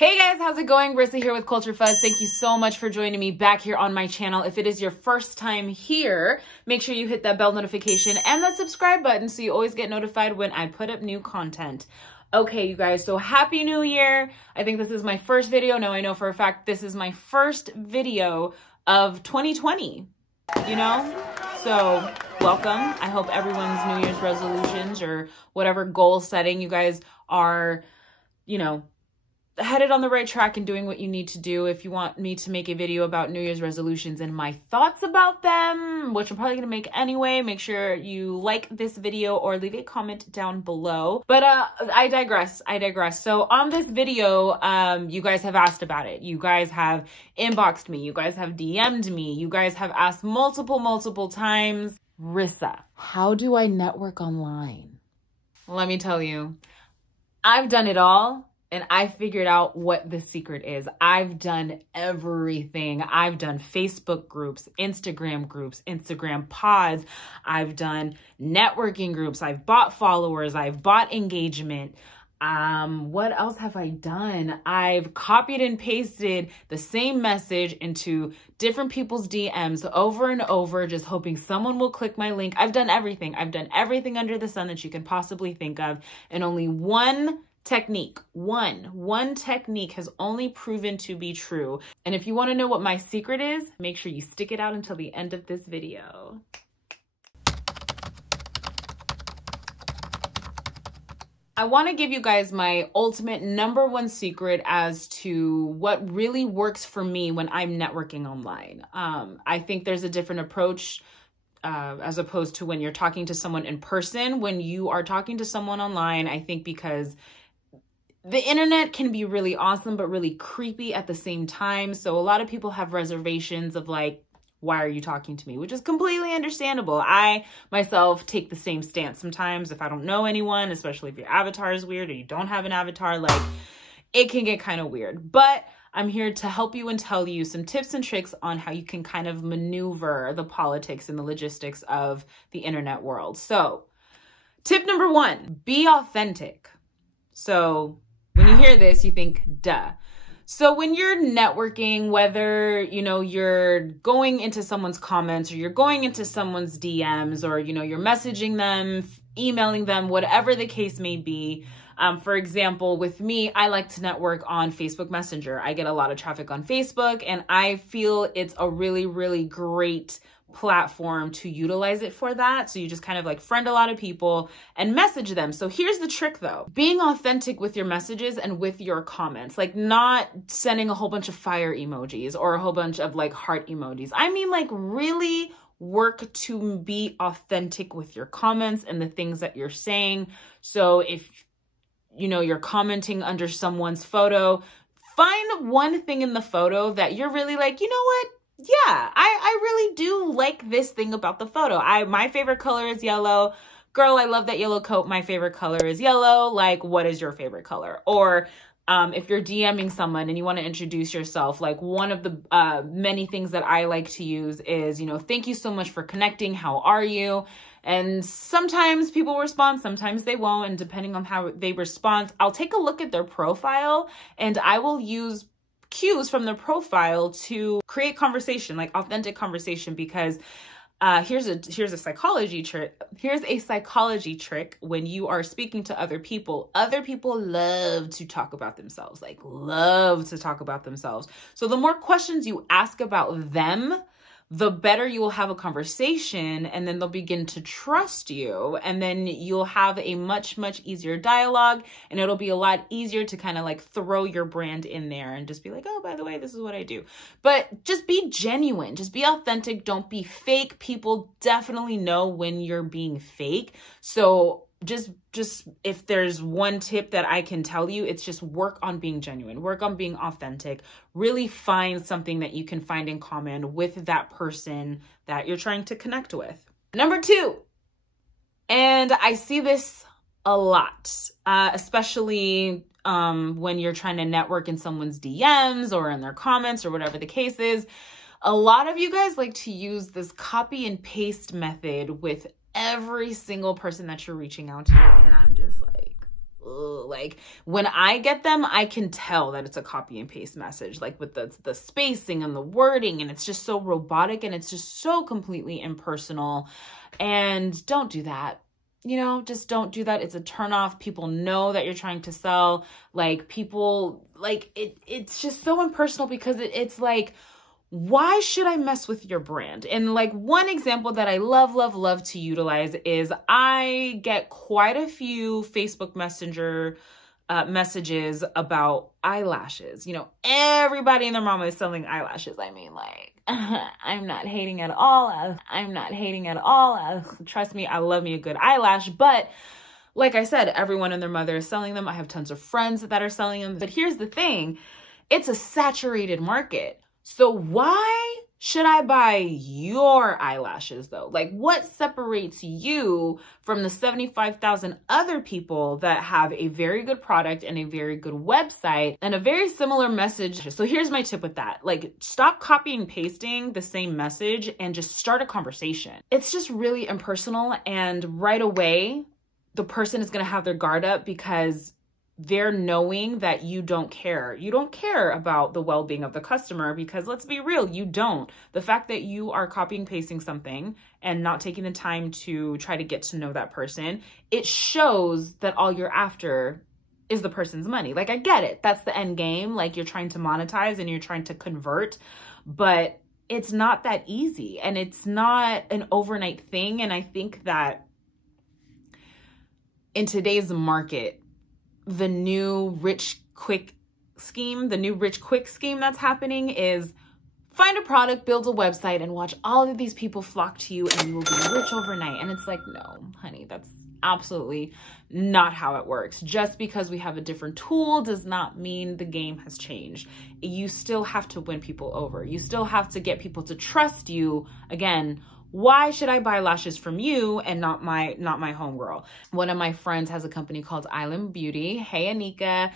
Hey guys, how's it going? Rissa here with Culture Fuzz. Thank you so much for joining me back here on my channel. If it is your first time here, make sure you hit that bell notification and the subscribe button so you always get notified when I put up new content. Okay, you guys, so Happy New Year. I think this is my first video. No, I know for a fact this is my first video of 2020, you know? So welcome. I hope everyone's New Year's resolutions or whatever goal setting you guys are, you know, headed on the right track and doing what you need to do. If you want me to make a video about New Year's resolutions and my thoughts about them, which I'm probably going to make anyway, make sure you like this video or leave a comment down below. But I digress. So on this video, you guys have asked about it. You guys have inboxed me. You guys have DM'd me. You guys have asked multiple times, Rissa, how do I network online? Let me tell you, I've done it all. And I figured out what the secret is. I've done everything. I've done Facebook groups, Instagram pods. I've done networking groups. I've bought followers. I've bought engagement. What else have I done? I've copied and pasted the same message into different people's DMs over and over, just hoping someone will click my link. I've done everything. I've done everything under the sun that you can possibly think of. And only one technique has only proven to be true. And if you want to know what my secret is, make sure you stick it out until the end of this video. I want to give you guys my ultimate #1 secret as to what really works for me when I'm networking online. I think there's a different approach as opposed to when you're talking to someone in person. When you are talking to someone online, I think because the internet can be really awesome, but really creepy at the same time. So a lot of people have reservations of like, why are you talking to me? Which is completely understandable. I myself take the same stance sometimes if I don't know anyone, especially if your avatar is weird or you don't have an avatar, like it can get kind of weird. But I'm here to help you and tell you some tips and tricks on how you can kind of maneuver the politics and the logistics of the internet world. So tip #1, be authentic. So when you hear this, you think, duh. So when you're networking, whether, you know, you're going into someone's comments or you're going into someone's DMs or, you know, you're messaging them, emailing them, whatever the case may be. For example, with me, I like to network on Facebook Messenger. I get a lot of traffic on Facebook and I feel it's a really great platform to utilize it for that. So you just kind of like friend a lot of people and message them. So here's the trick though, being authentic with your messages and with your comments, like not sending a whole bunch of fire emojis or a whole bunch of like heart emojis. I mean, like really work to be authentic with your comments and the things that you're saying. So if, you know, you're commenting under someone's photo, find one thing in the photo that you're really like, you know what? Yeah, I really do like this thing about the photo. My favorite color is yellow. Girl, I love that yellow coat. My favorite color is yellow. Like, what is your favorite color? Or if you're DMing someone and you want to introduce yourself, like one of the many things that I like to use is, you know, thank you so much for connecting. How are you? And sometimes people respond, sometimes they won't. And depending on how they respond, I'll take a look at their profile and I will use cues from their profile to create conversation, like authentic conversation, because here's a psychology trick. Here's a psychology trick. When you are speaking to other people love to talk about themselves, like love to talk about themselves. So the more questions you ask about them, the better you will have a conversation, and then they'll begin to trust you, and then you'll have a much easier dialogue, and it'll be a lot easier to kind of like throw your brand in there and just be like, oh, by the way, this is what I do. But just be genuine, just be authentic, don't be fake. People definitely know when you're being fake. So just if there's one tip that I can tell you, it's just work on being genuine, work on being authentic, really find something that you can find in common with that person that you're trying to connect with. #2, and I see this a lot, especially when you're trying to network in someone's DMs or in their comments or whatever the case is. A lot of you guys like to use this copy and paste method with every single person that you're reaching out to, and I'm just like, ugh. Like when I get them, I can tell that it's a copy and paste message, like with the spacing and the wording, and it's just so robotic and it's just so completely impersonal. And don't do that. You know, just don't do that. It's a turnoff. People know that you're trying to sell. Like people, like it's just so impersonal because it's like, why should I mess with your brand? And like one example that I love to utilize is I get quite a few Facebook Messenger messages about eyelashes. You know, everybody and their mama is selling eyelashes. I mean, like, I'm not hating at all. I'm not hating at all. Trust me, I love me a good eyelash. But like I said, everyone and their mother is selling them. I have tons of friends that are selling them. But here's the thing. It's a saturated market. So why should I buy your eyelashes though? Like what separates you from the 75,000 other people that have a very good product and a very good website and a very similar message? So here's my tip with that. Like stop copying and pasting the same message and just start a conversation. It's just really impersonal, and right away, the person is going to have their guard up because they're knowing that you don't care. You don't care about the well-being of the customer because let's be real, you don't. The fact that you are copying, pasting something and not taking the time to try to get to know that person, it shows that all you're after is the person's money. Like I get it. That's the end game. Like you're trying to monetize and you're trying to convert, but it's not that easy and it's not an overnight thing. And I think that in today's market, the new rich quick scheme that's happening is find a product, build a website, and watch all of these people flock to you and you will be rich overnight. And it's like, no, honey, that's absolutely not how it works. Just because we have a different tool does not mean the game has changed. You still have to win people over. You still have to get people to trust you. Again, why should I buy lashes from you and not my homegirl? One of my friends has a company called Island Beauty. Hey, Anika.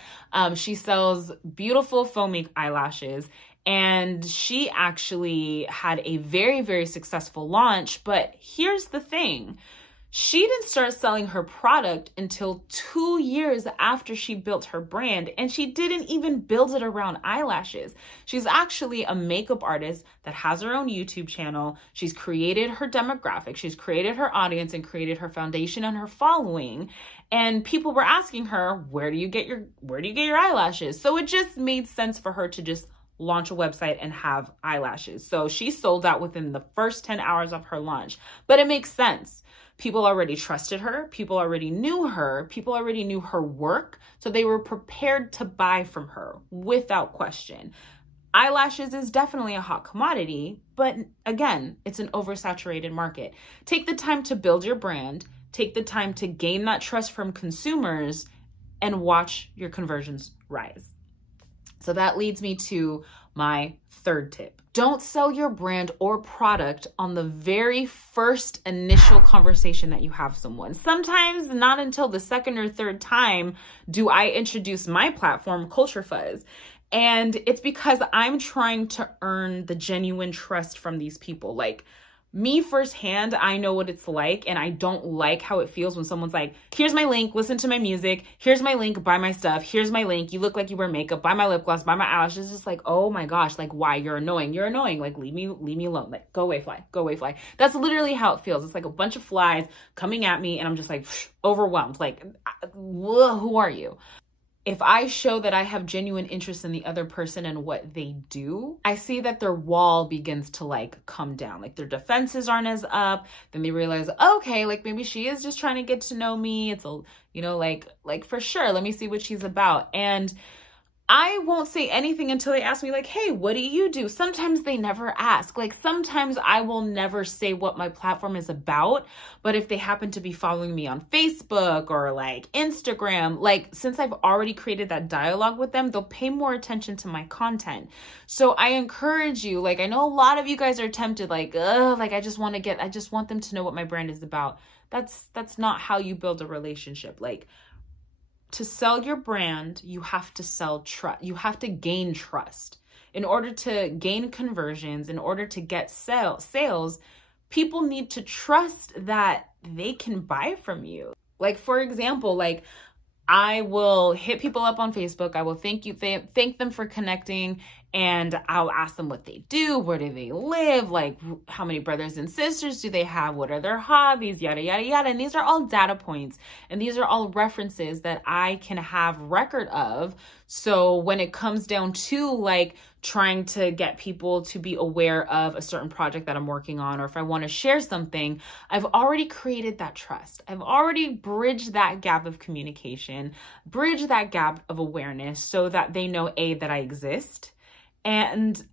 She sells beautiful faux mink eyelashes. And she actually had a very, very successful launch. But here's the thing. She didn't start selling her product until 2 years after she built her brand, and she didn't even build it around eyelashes. She's actually a makeup artist that has her own YouTube channel. She's created her demographic, she's created her audience and created her foundation and her following. And people were asking her, where do you get your eyelashes? So it just made sense for her to just launch a website and have eyelashes. So she sold out within the first 10 hours of her launch, but it makes sense. People already trusted her. People already knew her. People already knew her work. So they were prepared to buy from her without question. Eyelashes is definitely a hot commodity, but again, it's an oversaturated market. Take the time to build your brand. Take the time to gain that trust from consumers and watch your conversions rise. So that leads me to my third tip. Don't sell your brand or product on the very first initial conversation that you have someone. Sometimes not until the second or third time do I introduce my platform, Culture Fuzz. And it's because I'm trying to earn the genuine trust from these people. Like me firsthand, I know what it's like, and I don't like how it feels when someone's like, here's my link, listen to my music, here's my link, buy my stuff, here's my link, you look like you wear makeup, buy my lip gloss, buy my eyelashes. It's just like, oh my gosh, like why? You're annoying, like leave me alone, like go away fly. That's literally how it feels. It's like a bunch of flies coming at me and I'm just like overwhelmed, like who are you? If I show that I have genuine interest in the other person and what they do, I see that their wall begins to like come down. Like their defenses aren't as up. Then they realize, okay, like maybe she is just trying to get to know me. It's a, you know, like for sure, let me see what she's about. And I won't say anything until they ask me like, hey, what do you do? Sometimes they never ask. Like sometimes I will never say what my platform is about. But if they happen to be following me on Facebook or like Instagram, like since I've already created that dialogue with them, they'll pay more attention to my content. So I encourage you, like I know a lot of you guys are tempted like, like I just want them to know what my brand is about. That's not how you build a relationship. Like to sell your brand, you have to sell trust. You have to gain trust. In order to gain conversions, in order to get sales, people need to trust that they can buy from you. Like, for example, like I will hit people up on Facebook. I will thank them for connecting, and I'll ask them what they do, where do they live, like how many brothers and sisters do they have, what are their hobbies, yada, yada, yada. And these are all data points, and these are all references that I can have record of. So when it comes down to like trying to get people to be aware of a certain project that I'm working on, or if I want to share something, I've already created that trust. I've already bridged that gap of communication, bridged that gap of awareness so that they know, A, that I exist, and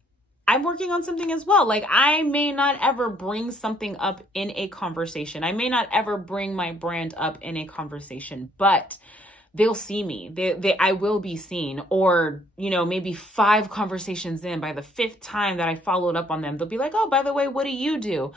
I'm working on something as well. Like, I may not ever bring something up in a conversation. I may not ever bring my brand up in a conversation, but they'll see me. I will be seen. Or, you know, maybe 5 conversations in, by the 5th time that I followed up on them, they'll be like, oh, by the way, what do you do?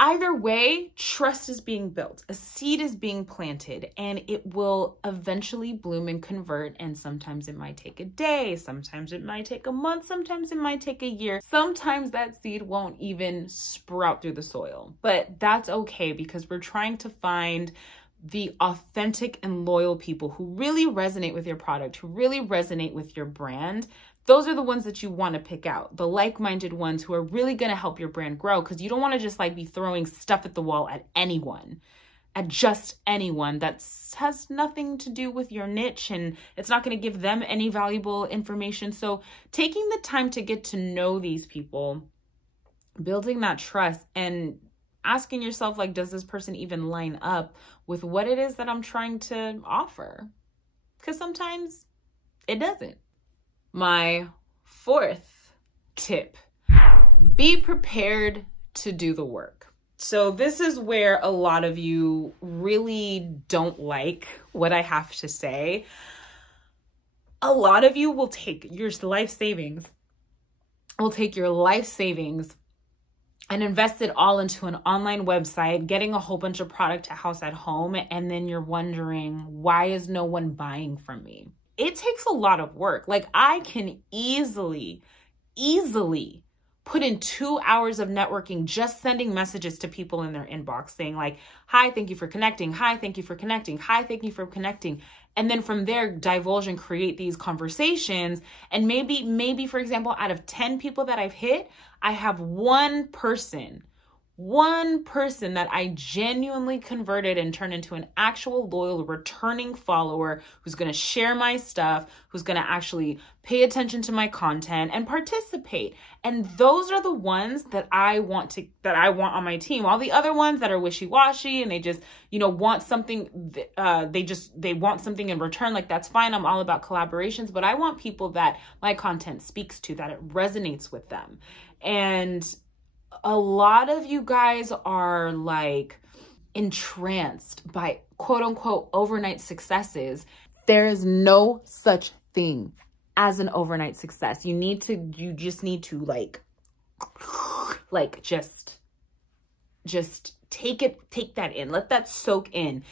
Either way, trust is being built. A seed is being planted, and it will eventually bloom and convert. And sometimes it might take a day. Sometimes it might take a month. Sometimes it might take a year. Sometimes that seed won't even sprout through the soil. But that's okay, because we're trying to find the authentic and loyal people who really resonate with your product, who really resonate with your brand. Those are the ones that you want to pick out, the like-minded ones who are really going to help your brand grow, because you don't want to just like be throwing stuff at the wall at anyone, at just anyone that has nothing to do with your niche, and it's not going to give them any valuable information. So taking the time to get to know these people, building that trust, and asking yourself, like, does this person even line up with what it is that I'm trying to offer? Because sometimes it doesn't. My 4th tip, be prepared to do the work. So this is where a lot of you really don't like what I have to say. A lot of you will take your life savings, and invest it all into an online website, getting a whole bunch of product to house at home, and then you're wondering, why is no one buying from me? It takes a lot of work. Like, I can easily put in 2 hours of networking just sending messages to people in their inbox saying like, hi, thank you for connecting. Hi, thank you for connecting. Hi, thank you for connecting. And then from there, divulge and create these conversations. And maybe, for example, out of 10 people that I've hit, I have one person that I genuinely converted and turned into an actual loyal returning follower who's going to share my stuff, who's going to actually pay attention to my content and participate. And those are the ones that I want on my team. All the other ones that are wishy-washy and they just, you know, want something, they want something in return. Like, that's fine. I'm all about collaborations, but I want people that my content speaks to, that it resonates with them. And a lot of you guys are like entranced by quote unquote overnight successes. There is no such thing as an overnight success. You just need to just take that in, let that soak in.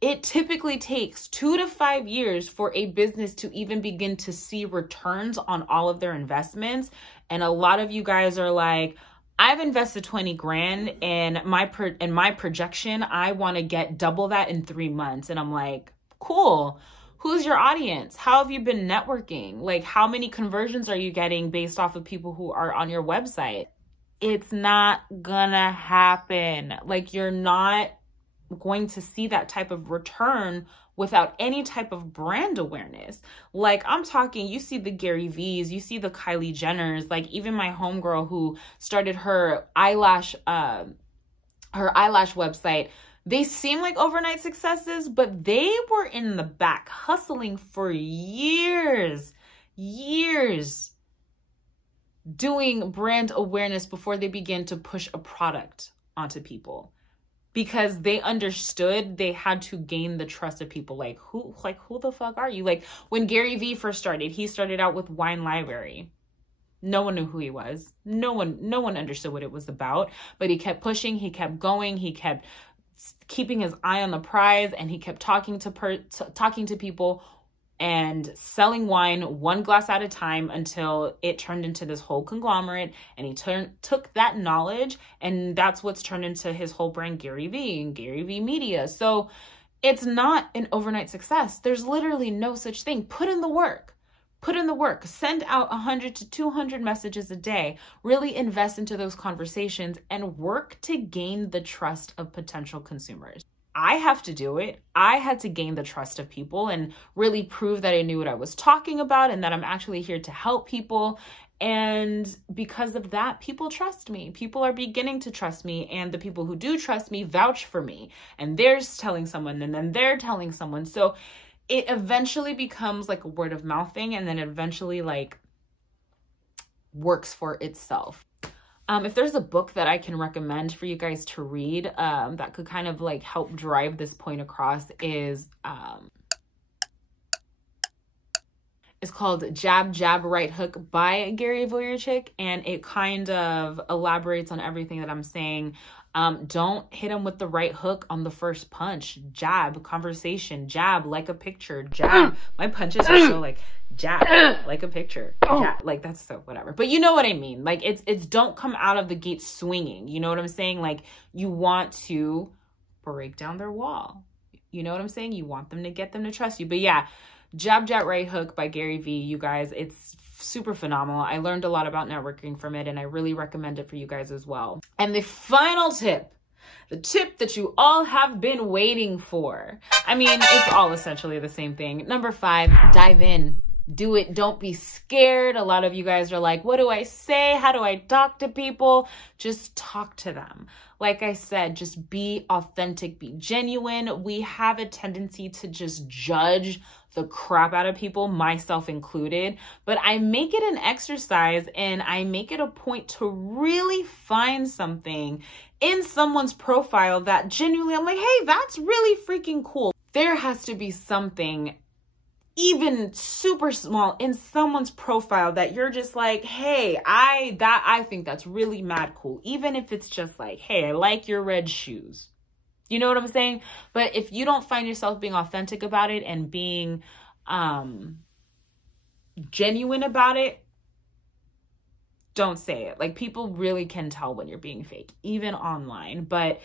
It typically takes 2 to 5 years for a business to even begin to see returns on all of their investments. And a lot of you guys are like, I've invested 20 grand and my projection, I want to get double that in 3 months. And I'm like, cool. Who's your audience? How have you been networking? Like, how many conversions are you getting based off of people who are on your website? It's not gonna happen. Like, you're not going to see that type of return without any type of brand awareness. Like, I'm talking, you see the GaryVees, you see the Kylie Jenners, like even my homegirl who started her eyelash website. They seem like overnight successes, but they were in the back hustling for years doing brand awareness before they began to push a product onto people, because they understood they had to gain the trust of people. Like, who the fuck are you? Like, when GaryVee first started, he started out with Wine Library. No one knew who he was. No one understood what it was about, but he kept pushing, he kept going, he kept keeping his eye on the prize, and he kept talking to people and selling wine 1 glass at a time until it turned into this whole conglomerate. And he took that knowledge, and that's what's turned into his whole brand, GaryVee and GaryVee Media. So It's not an overnight success. There's literally no such thing. Put in the work. Put in the work. Send out 100 to 200 messages a day. Really invest into those conversations and work to gain the trust of potential consumers. I have to do it. I had to gain the trust of people and really prove that I knew what I was talking about and that I'm actually here to help people. And because of that, people trust me. People are beginning to trust me. And the people who do trust me vouch for me. And they're telling someone, and then they're telling someone. So it eventually becomes like a word of mouth thing, and then it eventually like works for itself. If there's a book that I can recommend for you guys to read that could kind of like help drive this point across is it's called Jab, Jab, Right Hook by GaryVee, and it kind of elaborates on everything that I'm saying. Don't hit him with the right hook on the first punch. Jab, conversation, jab, like a picture, jab. My punches are so like jab, like a picture. Jab, like that's so whatever. But you know what I mean? Like it's don't come out of the gate swinging. You know what I'm saying? Like you want to break down their wall. You know what I'm saying? You want them to get them to trust you. But yeah, Jab, Jab, Right Hook by GaryVee, you guys, it's super phenomenal. I learned a lot about networking from it, and I really recommend it for you guys as well. And the final tip, the tip that you all have been waiting for. I mean, it's all essentially the same thing. Number 5, dive in. Do it. Don't be scared. A lot of you guys are like, what do I say? How do I talk to people? Just talk to them. Like I said, just be authentic, be genuine. We have a tendency to just judge the crap out of people, myself included, but I make it an exercise and I make it a point to really find something in someone's profile that genuinely I'm like, hey, that's really freaking cool. There has to be something even super small in someone's profile that you're just like, hey, I think that's really mad cool. Even if it's just like, hey, I like your red shoes. You know what I'm saying? But if you don't find yourself being authentic about it and being genuine about it, don't say it. Like people really can tell when you're being fake, even online. But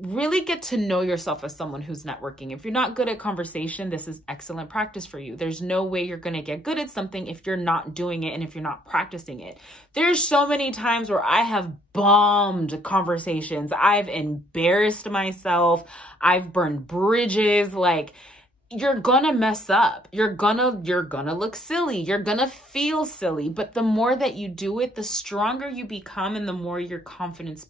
really get to know yourself as someone who's networking. If you're not good at conversation, this is excellent practice for you. There's no way you're going to get good at something if you're not doing it and if you're not practicing it. There's so many times where I have bombed conversations. I've embarrassed myself. I've burned bridges. Like, you're gonna mess up. You're gonna look silly. You're gonna feel silly. But the more that you do it, the stronger you become and the more your confidence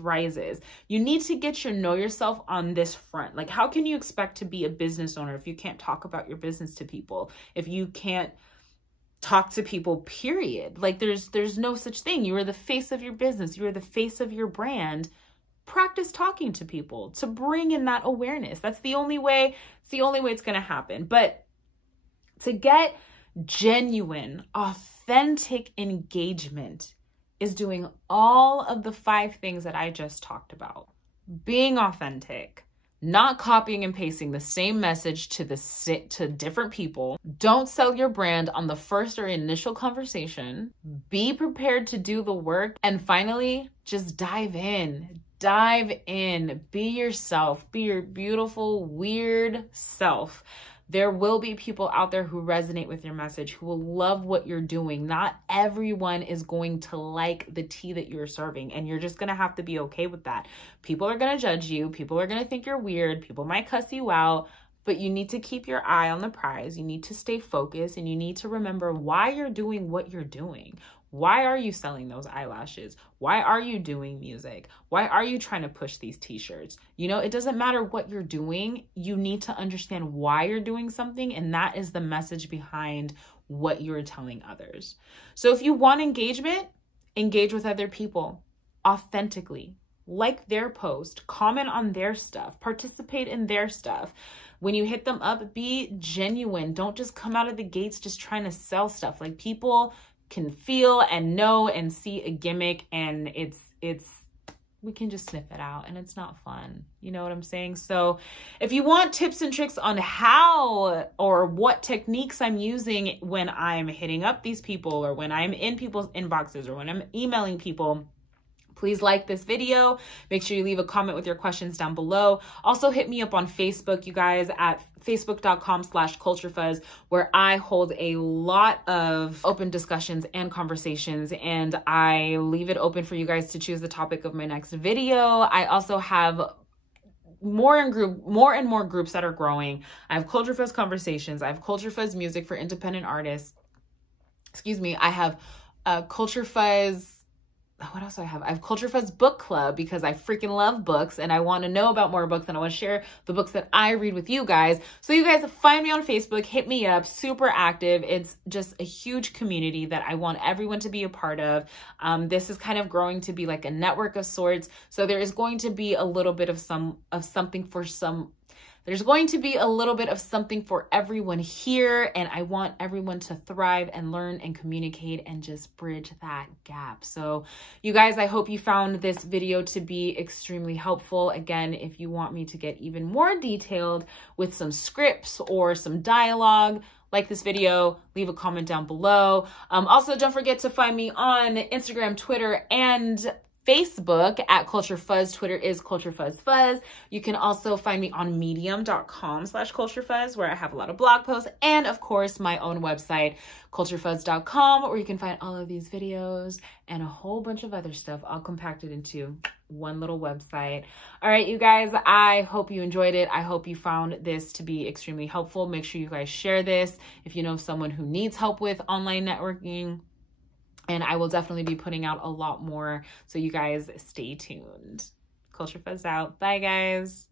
rises. You need to get to know yourself on this front. Like, how can you expect to be a business owner if you can't talk about your business to people? If you can't talk to people, period. Like there's no such thing. You are the face of your business. You are the face of your brand. Practice talking to people to bring in that awareness. That's the only way. It's the only way it's going to happen. But to get genuine, authentic engagement is doing all of the 5 things that I just talked about. Being authentic, not copying and pasting the same message to different people. Don't sell your brand on the first or initial conversation. Be prepared to do the work. And finally, just dive in. Dive in, be yourself, be your beautiful, weird self. There will be people out there who resonate with your message, who will love what you're doing. Not everyone is going to like the tea that you're serving, and you're just going to have to be okay with that. People are going to judge you. People are going to think you're weird. People might cuss you out, but you need to keep your eye on the prize. You need to stay focused, and you need to remember why you're doing what you're doing. Why are you selling those eyelashes? Why are you doing music? Why are you trying to push these t-shirts? You know, it doesn't matter what you're doing. You need to understand why you're doing something. And that is the message behind what you're telling others. So if you want engagement, engage with other people authentically. Like their post, comment on their stuff, participate in their stuff. When you hit them up, be genuine. Don't just come out of the gates just trying to sell stuff. Like people can feel and know and see a gimmick, and we can just sniff it out, and it's not fun. You know what I'm saying? So if you want tips and tricks on how or what techniques I'm using when I'm hitting up these people, or when I'm in people's inboxes, or when I'm emailing people, Please like this video. Make sure you leave a comment with your questions down below. Also hit me up on Facebook, you guys, at facebook.com/culturefuzz, where I hold a lot of open discussions and conversations, and I leave it open for you guys to choose the topic of my next video. I also have more and more groups that are growing. I have Culture Fuzz Conversations. I have Culture Fuzz Music for independent artists. Excuse me. I have Culture Fuzz. What else do I have? I have Culture Fuzz Book Club, because I freaking love books and I want to know about more books, and I want to share the books that I read with you guys. So you guys find me on Facebook, hit me up, super active. It's just a huge community that I want everyone to be a part of. This is kind of growing to be like a network of sorts. So there is going to be a little bit of something for some. There's going to be a little bit of something for everyone here, and I want everyone to thrive and learn and communicate and just bridge that gap. So you guys, I hope you found this video to be extremely helpful. Again, if you want me to get even more detailed with some scripts or some dialogue, like this video, leave a comment down below. Also, don't forget to find me on Instagram, Twitter, and Facebook at Culture Fuzz. Twitter is Culture Fuzz Fuzz. You can also find me on medium.com/culturefuzz, where I have a lot of blog posts, and of course my own website, culturefuzz.com, where you can find all of these videos and a whole bunch of other stuff all compacted into one little website. All right, you guys, I hope you enjoyed it. I hope you found this to be extremely helpful. Make sure you guys share this if you know someone who needs help with online networking. And I will definitely be putting out a lot more. So you guys stay tuned. Culture Fuzz out. Bye, guys.